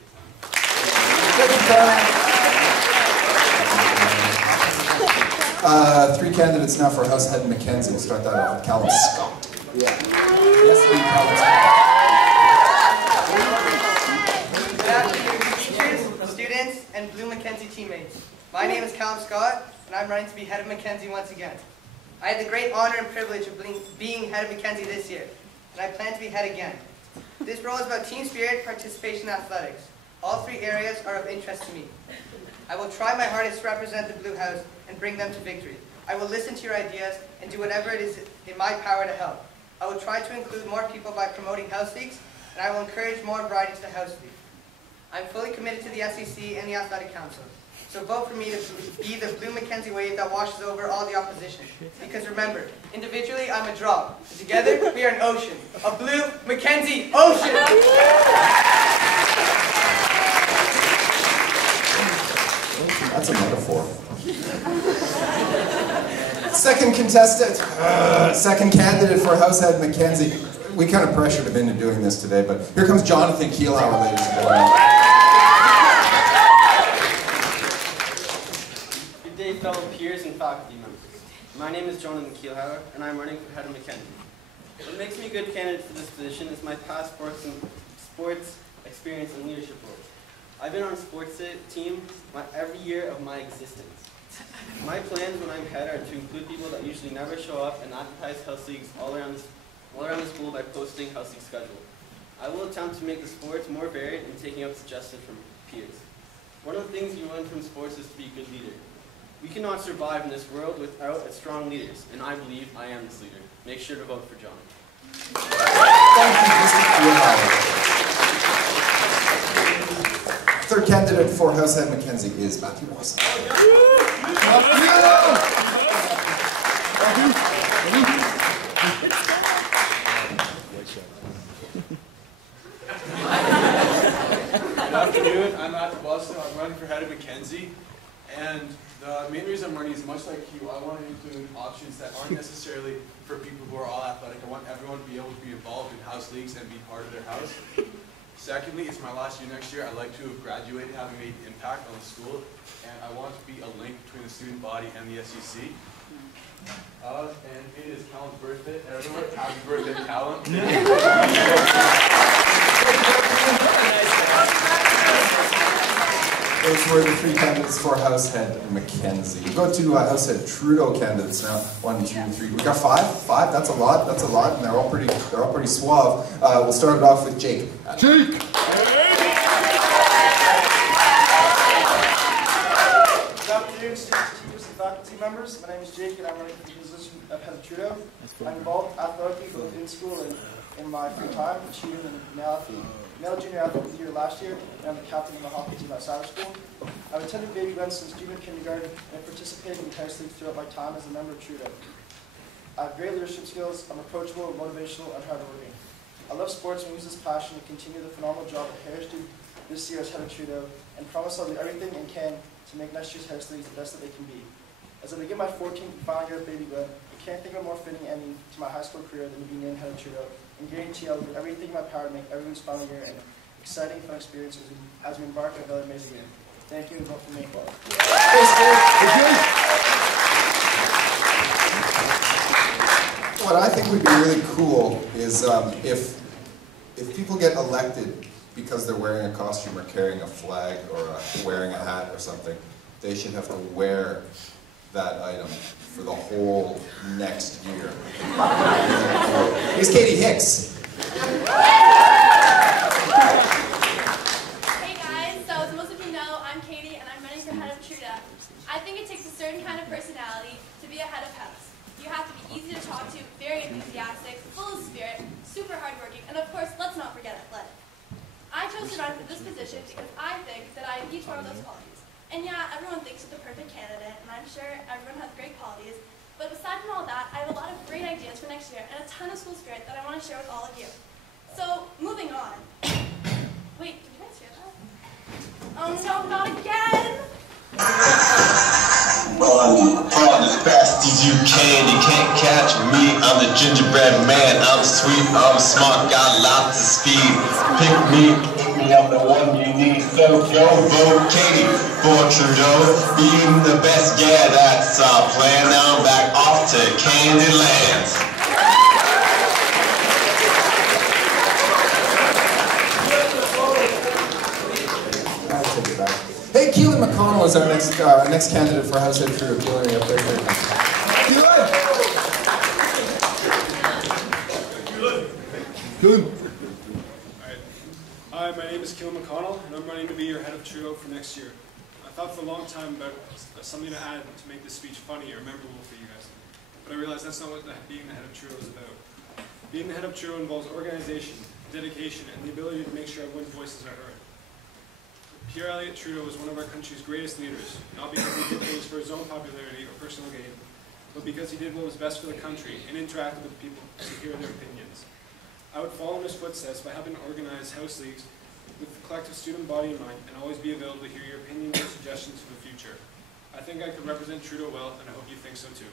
Three candidates now for House Head Mackenzie. We'll start that off with Callum Scott. Yes, Good afternoon, teachers, students, and Blue Mackenzie teammates. My name is Callum Scott, and I'm running to be head of Mackenzie once again. I had the great honor and privilege of being head of Mackenzie this year, and I plan to be head again. This role is about team spirit, participation, and athletics. All three areas are of interest to me. I will try my hardest to represent the Blue House and bring them to victory. I will listen to your ideas and do whatever it is in my power to help. I will try to include more people by promoting House Leagues, and I will encourage more variety to the House League. I'm fully committed to the SEC and the Athletic Council. So vote for me to be the Blue Mackenzie wave that washes over all the opposition. Because remember, individually I'm a drop. Together we are an ocean. A Blue Mackenzie ocean! That's a metaphor. Second contestant, second candidate for Househead Mackenzie. We kind of pressured him into doing this today, but here comes Jonathan Kielhauer, ladies and gentlemen. Good day, fellow peers and faculty members. My name is Jonathan Kielhauer, and I'm running for head of Mackenzie. What makes me a good candidate for this position is my past sports experience and leadership roles. I've been on sports teams every year of my existence. My plans when I'm head are to include people that usually never show up and advertise house leagues all around the school by posting house league schedule. I will attempt to make the sports more varied and taking up suggestions from peers. One of the things you learn from sports is to be a good leader. We cannot survive in this world without strong leaders, and I believe I am this leader. Make sure to vote for John. Thank you, Mr. Kielhauer. Third candidate for Househead Mackenzie is Matthew Watson. Good afternoon, I'm Matthew Watson. I'm running for head of Mackenzie, and the main reason I'm running is much like you. I want to include options that aren't necessarily for people who are all athletic. I want everyone to be able to be involved in house leagues and be part of their house. Secondly, it's my last year next year. I'd like to have graduated having made an impact on the school, and I want to be a link between the student body and the SEC. And it is Callum's birthday. Everyone, happy birthday, Callum. Those were the three candidates for Househead Mackenzie. We'll go to Househead Trudeau candidates now. 1, 2, 3. We got 5. 5. That's a lot. That's a lot, and they're all pretty suave. We'll start it off with Jake. Jake. Good afternoon, students, teachers, and faculty members. My name is Jake, and I'm running for the position of head of Trudeau. I'm involved athletically both in school and in my free time, achieving the male junior athlete of the year last year, and I'm the captain of the hockey team at Sather School. I've attended Baby Glen since junior kindergarten and participated in house leagues throughout my time as a member of Trudeau. I have great leadership skills, I'm approachable, motivational, and hardworking. I love sports and use this passion to continue the phenomenal job that Harris did this year as head of Trudeau, and promise I'll do everything I can to make next year's house leagues the best that they can be. As I begin my 14th and final year at Baby Glen, I can't think of a more fitting ending to my high school career than to be named head of Trudeau, and guarantee I'll do everything in my power to make everyone's final year an exciting, fun experience as we embark on another amazing year. Thank you, and vote for me. What I think would be really cool is if people get elected because they're wearing a costume or carrying a flag or wearing a hat or something, they should have to wear that item for the whole next year. Here's Katie Hicks. Hey guys, so as most of you know, I'm Katie and I'm running for head of Trudeau. I think it takes a certain kind of personality to be a head of house. You have to be easy to talk to, very enthusiastic, full of spirit, super hardworking, and of course, let's not forget athletic. I chose to run for this position because I think that I have each one of those qualities. And yeah, everyone thinks you're the perfect candidate, and I'm sure everyone has great qualities, but aside from all that, I have a lot of great ideas for next year and a ton of school spirit that I want to share with all of you. So, moving on. Wait, did you guys hear that? Oh no, not again! Run as fast as you can't catch me. I'm the gingerbread man, I'm sweet, I'm smart, got lots of speed. Pick me, I'm the one you need, so go vote Katie for Trudeau. Being the best, yeah, that's our plan. Now I'm back off to Candyland. Hey, Keelan McConnell is our next candidate for Househead Trudeau. Keelan, are you up there? Keelan. Hi, my name is Keelan McConnell, and I'm running to be your head of Trudeau for next year. I thought for a long time about something to add to make this speech funny or memorable for you guys, but I realized that's not what being the head of Trudeau is about. Being the head of Trudeau involves organization, dedication, and the ability to make sure everyone's voices are heard. Pierre Elliott Trudeau is one of our country's greatest leaders, not because he did things for his own popularity or personal gain, but because he did what was best for the country and interacted with people to hear their opinions. I would follow in his footsteps by helping organize house leagues with the collective student body in mind and always be available to hear your opinions and suggestions for the future. I think I could represent Trudeau well, and I hope you think so too.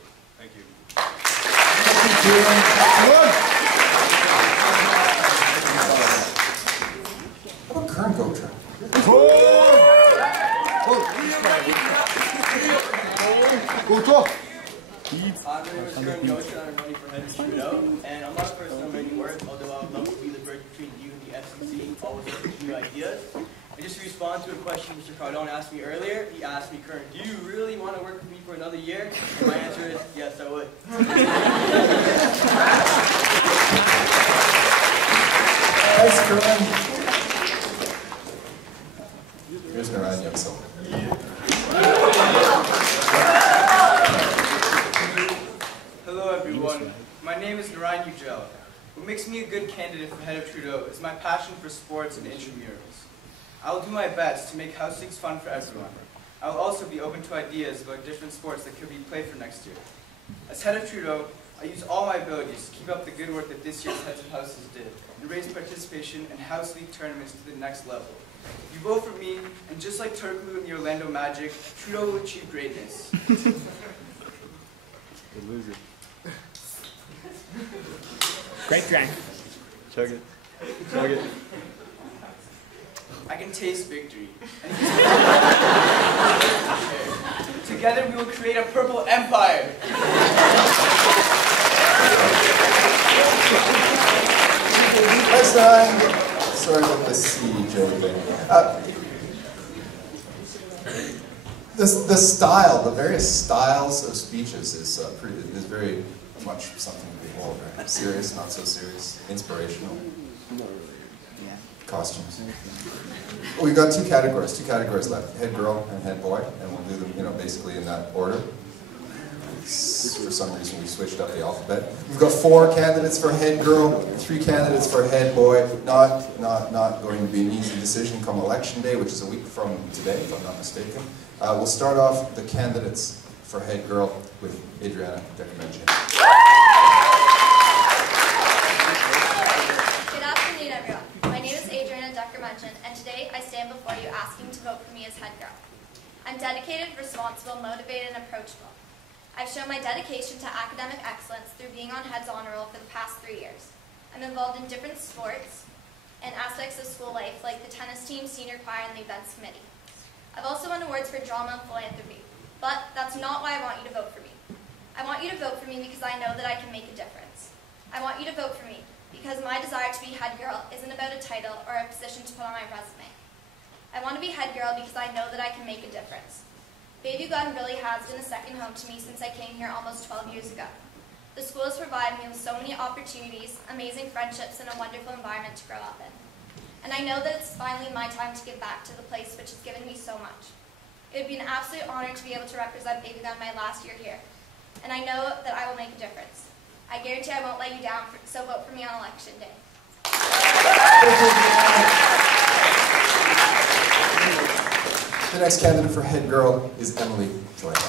Thank you. How about Kern Gotra? My name is Kern Goshen, I'm running for head of Trudeau, and I'm not a person of many words, although I would love to be the bridge between you and the FCC, always looking for new ideas. And just to respond to a question Mr. Cardone asked me earlier, he asked me, Kern, do you really want to work with me for another year? And my answer is, yes, I would. Thanks, Kern. Here's Naran Yamsil. Hello everyone, my name is Narayan Ujjal. What makes me a good candidate for head of Trudeau is my passion for sports and intramurals. I will do my best to make House 6 fun for everyone. I will also be open to ideas about different sports that could be played for next year. As head of Trudeau, I use all my abilities to keep up the good work that this year's heads of houses did and raise participation in House League tournaments to the next level. You vote for me, and just like Turkoglu and the Orlando Magic, Trudeau will achieve greatness. Good loser. Great drink. Chug it. Chug it. I can taste victory. Together we will create a purple empire. Thanks, Ryan. Sorry about the CJ thing. The style, the various styles of speeches is very much something to behold, right? Serious, not so serious, inspirational, costumes. We've got two categories left, head girl and head boy, and we'll do them, basically in that order. For some reason we switched up the alphabet. We've got 4 candidates for head girl, 3 candidates for head boy. Not going to be an easy decision come election day, which is a week from today, if I'm not mistaken. We'll start off the candidates for head girl with Adriana Decamenchin. Good afternoon, everyone. My name is Adriana Decamenchin, and today I stand before you asking to vote for me as head girl. I'm dedicated, responsible, motivated, and approachable. I've shown my dedication to academic excellence through being on Head's Honor Roll for the past 3 years. I'm involved in different sports and aspects of school life, like the tennis team, senior choir, and the events committee. I've also won awards for drama and philanthropy, but that's not why I want you to vote for me. I want you to vote for me because I know that I can make a difference. I want you to vote for me because my desire to be head girl isn't about a title or a position to put on my resume. I want to be head girl because I know that I can make a difference. Bayview Glen really has been a second home to me since I came here almost 12 years ago. The school has provided me with so many opportunities, amazing friendships, and a wonderful environment to grow up in. And I know that it's finally my time to give back to the place which has given me so much. It would be an absolute honor to be able to represent Bayview Glen my last year here. And I know that I will make a difference. I guarantee I won't let you down, so vote for me on election day. The next candidate for head girl is Emily Joy. So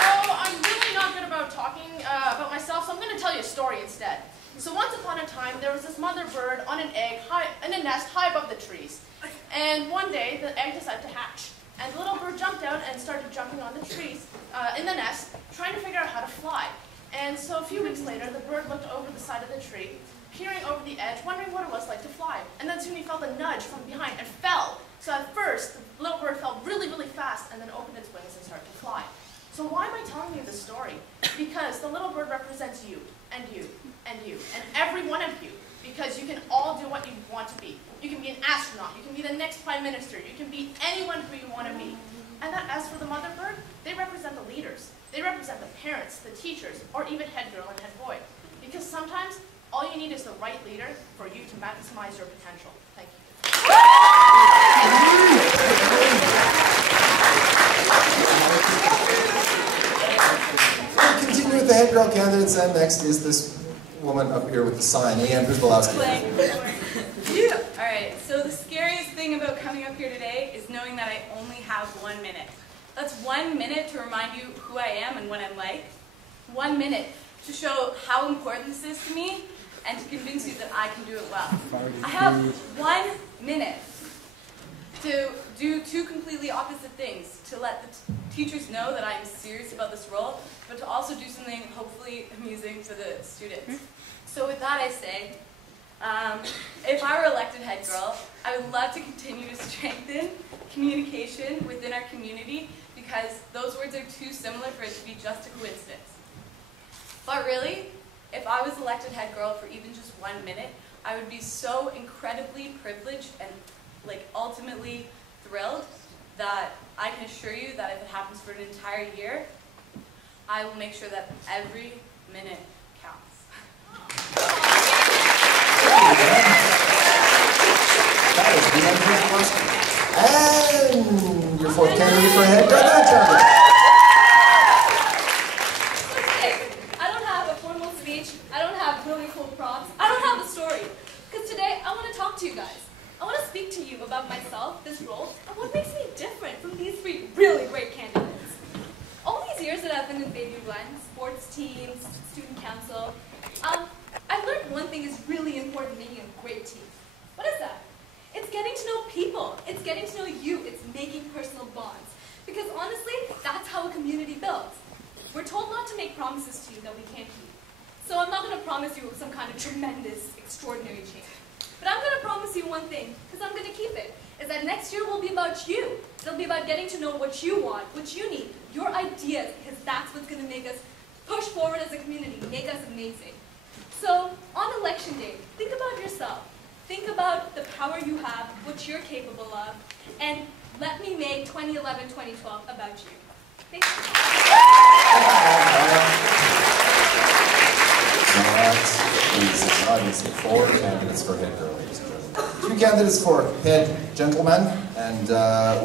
I'm really not good about talking about myself, so I'm going to tell you a story instead. So once upon a time, there was this mother bird on an egg in a nest high above the trees. And one day, the egg decided to hatch. And the little bird jumped out and started jumping on the trees in the nest, trying to figure out how to fly. And so a few weeks later, the bird looked over the side of the tree, peering over the edge, wondering what it was like to fly. And then soon he felt a nudge from behind and fell. So at first, the little bird fell really, really fast and then opened its wings and started to fly. So why am I telling you this story? Because the little bird represents you, and you, and you, and every one of you. Because you can all do what you want to be. You can be an astronaut, you can be the next prime minister, you can be anyone who you want to be. And that, as for the mother bird, they represent the leaders. They represent the parents, the teachers, or even head girl and head boy. Because sometimes, all you need is the right leader for you to maximize your potential. Thank you. We'll continue with the head girl candidates, and next is this woman up here with the sign, Leanne Brzbalowski. Alright, so the scariest thing about coming up here today is knowing that I only have 1 minute. That's 1 minute to remind you who I am and what I'm like. 1 minute to show how important this is to me and to convince you that I can do it well. I have 1 minute to do two completely opposite things, to let the teachers know that I am serious about this role, but to also do something hopefully amusing for the students. So with that I say, if I were elected head girl, I would love to continue to strengthen communication within our community, because those words are too similar for it to be just a coincidence. But really, if I was elected head girl for even just 1 minute, I would be so incredibly privileged and ultimately thrilled that I can assure you that if it happens for an entire year, I will make sure that every minute counts. That is the end of your question. And your fourth candidate for head girl, Charlie. I don't have a formal speech. I don't have really cool props. I don't have a story. Because today, I want to talk to you guys. I want to speak to you about myself, this role, and what makes me different from these three really great candidates. All these years that I've been in Baby Glen, sports teams, student council, I've learned one thing is really important in making a great team. What is that? It's getting to know people. It's getting to know you. It's making personal bonds. Because honestly, that's how a community builds. We're told not to make promises to you that we can't keep. So I'm not going to promise you some kind of tremendous, extraordinary change. But I'm going to promise you one thing, because I'm going to keep it, is that next year will be about you. It'll be about getting to know what you want, what you need, your ideas, because that's what's going to make us push forward as a community, make us amazing. So on election day, think about yourself. Think about the power you have, what you're capable of, and let me make 2011-2012 about you. Thank you. Obviously 4 candidates for head girl, ladies and gentlemen. 2 candidates for head gentleman, and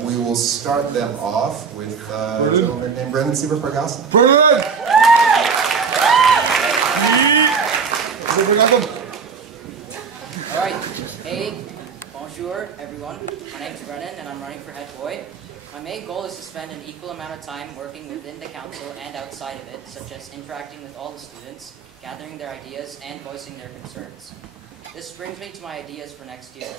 we will start them off with a gentleman named Brendan Sieber-Pargasa. Brendan! Alright, hey, bonjour everyone. My name is Brennan and I'm running for head boy. My main goal is to spend an equal amount of time working within the council and outside of it, such as interacting with all the students, gathering their ideas, and voicing their concerns. This brings me to my ideas for next year.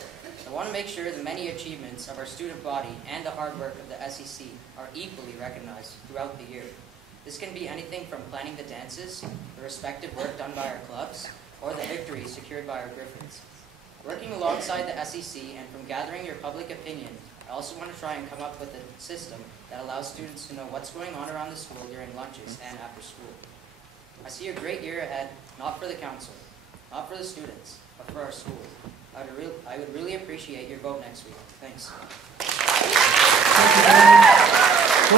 I want to make sure the many achievements of our student body and the hard work of the SEC are equally recognized throughout the year. This can be anything from planning the dances, the respective work done by our clubs, or the victories secured by our Griffins. Working alongside the SEC and from gathering your public opinion, I also want to try and come up with a system that allows students to know what's going on around the school during lunches and after school. I see a great year ahead, not for the council, not for the students, but for our school. I would really appreciate your vote next week. Thanks.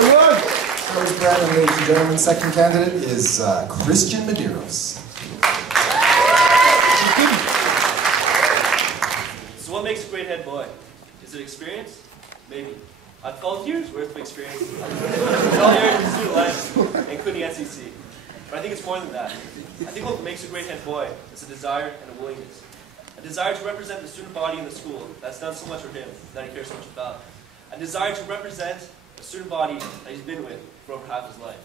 That was Brandon, ladies and gentlemen. Second candidate is Christian Medeiros. So what makes a great head boy? Is it experience? Maybe. I've 12 years worth of experience. 12 years in student life, including SEC. But I think it's more than that. I think what makes a great head boy is a desire and a willingness. A desire to represent the student body in the school that's done so much for him, that he cares so much about. A desire to represent a student body that he's been with for over half his life.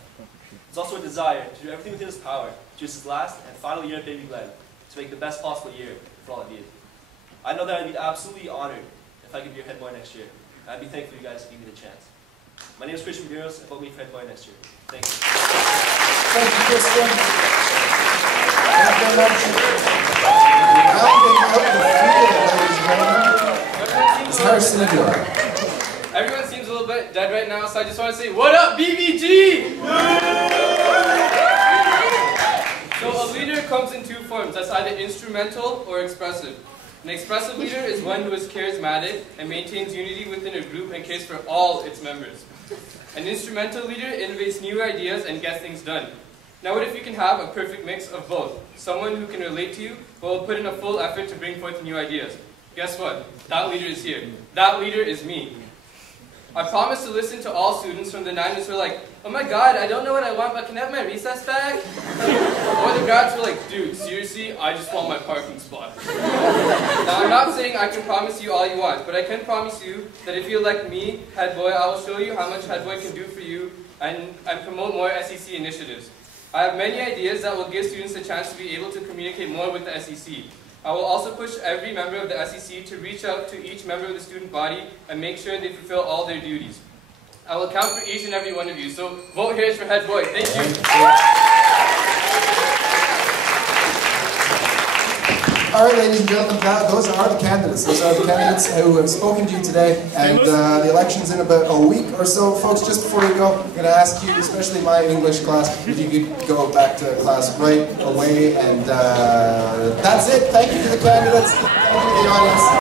It's also a desire to do everything within his power to use his last and final year at Baby Glen to make the best possible year for all of you. I know that I'd be absolutely honored if I could be your head boy next year. I'd be thankful you guys to give me the chance. My name is Christian Medeiros, and vote me for head boy next year. Thank you. Thank you, Christian. Thank you very much. Rounding out the field, ladies and gentlemen, is Harrison Aguilar. Everyone seems a little bit dead right now, so I just want to say, what up, BBG? So a leader comes in 2 forms. That's either instrumental or expressive. An expressive leader is one who is charismatic and maintains unity within a group and cares for all its members. An instrumental leader innovates new ideas and gets things done. Now what if you can have a perfect mix of both? Someone who can relate to you, but will put in a full effort to bring forth new ideas. Guess what? That leader is here. That leader is me. I promise to listen to all students from the 9s who are like, oh my god, I don't know what I want, but can I have my recess bag? Or the grads who are like, dude, seriously, I just want my parking spot. Now I'm not saying I can promise you all you want, but I can promise you that if you elect me, head boy, I will show you how much head boy can do for you and promote more SEC initiatives. I have many ideas that will give students a chance to be able to communicate more with the SEC. I will also push every member of the SEC to reach out to each member of the student body and make sure they fulfill all their duties. I will count for each and every one of you, so vote here for head boy. Thank you. All right, ladies and gentlemen, those are the candidates. Those are the candidates who have spoken to you today, and the election's in about a week or so. Folks, just before we go, I'm going to ask you, especially my English class, if you could go back to class right away, and that's it. Thank you to the candidates. Thank you to the audience.